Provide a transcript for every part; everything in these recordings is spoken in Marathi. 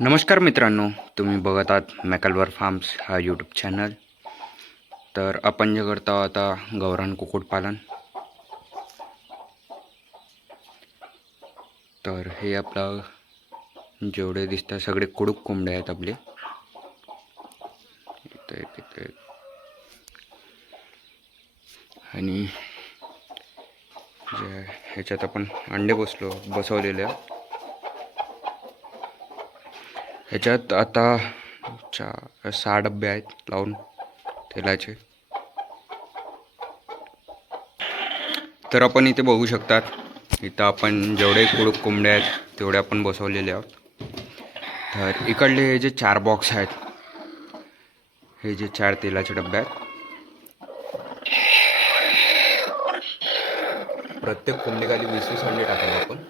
नमस्कार मित्रांनो, तुम्ही बघत आहात मॅकलवर फार्म्स हा यूट्यूब चॅनल. तर आपण जे करतो आता गावरान कुक्कुटपालन. तर हे आपलं जेवढे दिसतात सगळे कुडूक कोंबडे आहेत आपले. इथे आणि जे ह्याच्यात आपण अंडे बसवलेले आहेत. ह्याच्यात आता 6 डबे आहेत लावून तेलाचे. तर आपण इथे बघू शकतात, इथं आपण जेवढे कुडूक कोंबडे आहेत तेवढे आपण बसवलेले आहोत. तर इकडले हे जे 4 बॉक्स आहेत, हे जे 4 तेलाचे डबे आहेत, प्रत्येक कोंबडीखाली 20-20 अंडे टाकले आपण.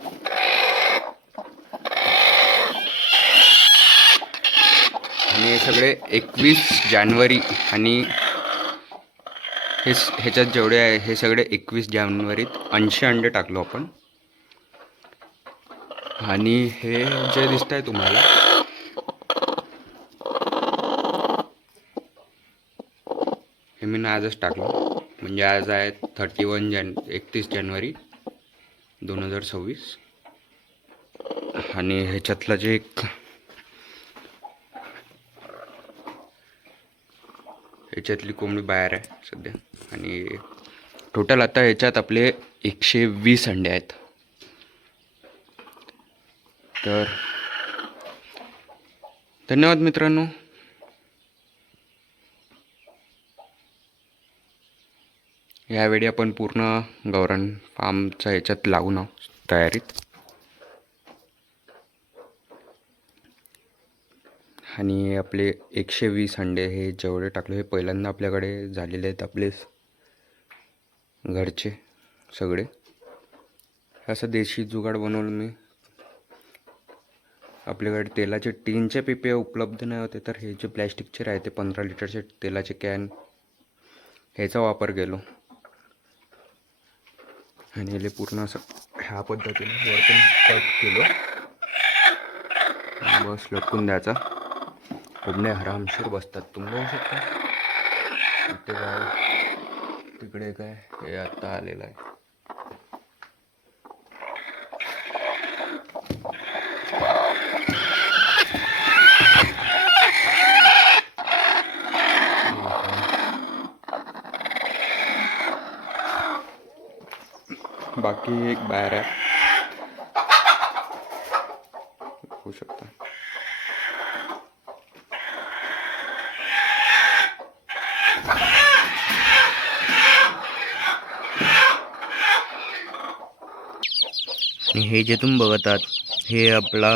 आणि हे सगळे 21 जानेवारी आणि ह्याच्यात जेवढे आहे हे सगळे 21 जानेवारीत 80 अंडे टाकलो आपण. आणि हे जे दिसत आहे तुम्हाला, हे मी आजच टाकलो. म्हणजे आज आहे 31 जानेवारी 2026. आणि ह्याच्यातलं जे ह्याच्यातली कोंबडी बाहेर आहे सध्या. आणि टोटल आता ह्याच्यात आपले 120 अंडे आहेत. तर धन्यवाद मित्रांनो. यावेळी आपण पूर्ण गावरान फार्मच्या ह्याच्यात लागून आहोत तयारीत. आणि आपले 120 अंडे हे जेवढे टाकले हे पहिल्यांदा आपल्याकडे झालेले आहेत आपले घरचे सगळे. असं देशी जुगाड बनवून मी आपल्याकडे तेलाचे टीनचे पिपे उपलब्ध नाही होते, तर हे जे प्लॅस्टिकचे राहते 15 लिटरचे तेलाचे कॅन, ह्याचा वापर केलो. आणि याला पूर्ण असं ह्या पद्धतीने वरतून कट केलो. बस लटकून द्यायचा. कोंबड्या आरामशीर बसतात. तुम्ही बघू शकता इथे काय, तिकडे काय, हे आता आलेलं आहे. बाकी एक बाहेर आहे, बघू शकता. आणि हे जे तुम्ही बघत आहात हे आपला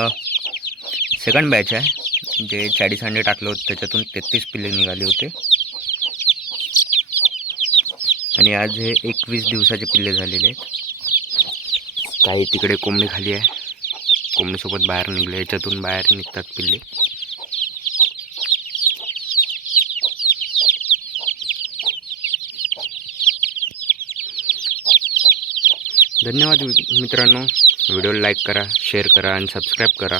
सेकंड बॅच आहे. जे 40 अंडे टाकले होते त्याच्यातून 33 पिल्ले निघाले होते. आणि आज हे 21 दिवसाचे पिल्ले झालेले आहेत. काही तिकडे कोंबडी खाली आहे, कोंबडीसोबत बाहेर निघले. याच्यातून बाहेर निघतात पिल्ले. धन्यवाद मित्रांनो. व्हिडिओला लाईक करा, शेअर करा आणि सबस्क्राईब करा.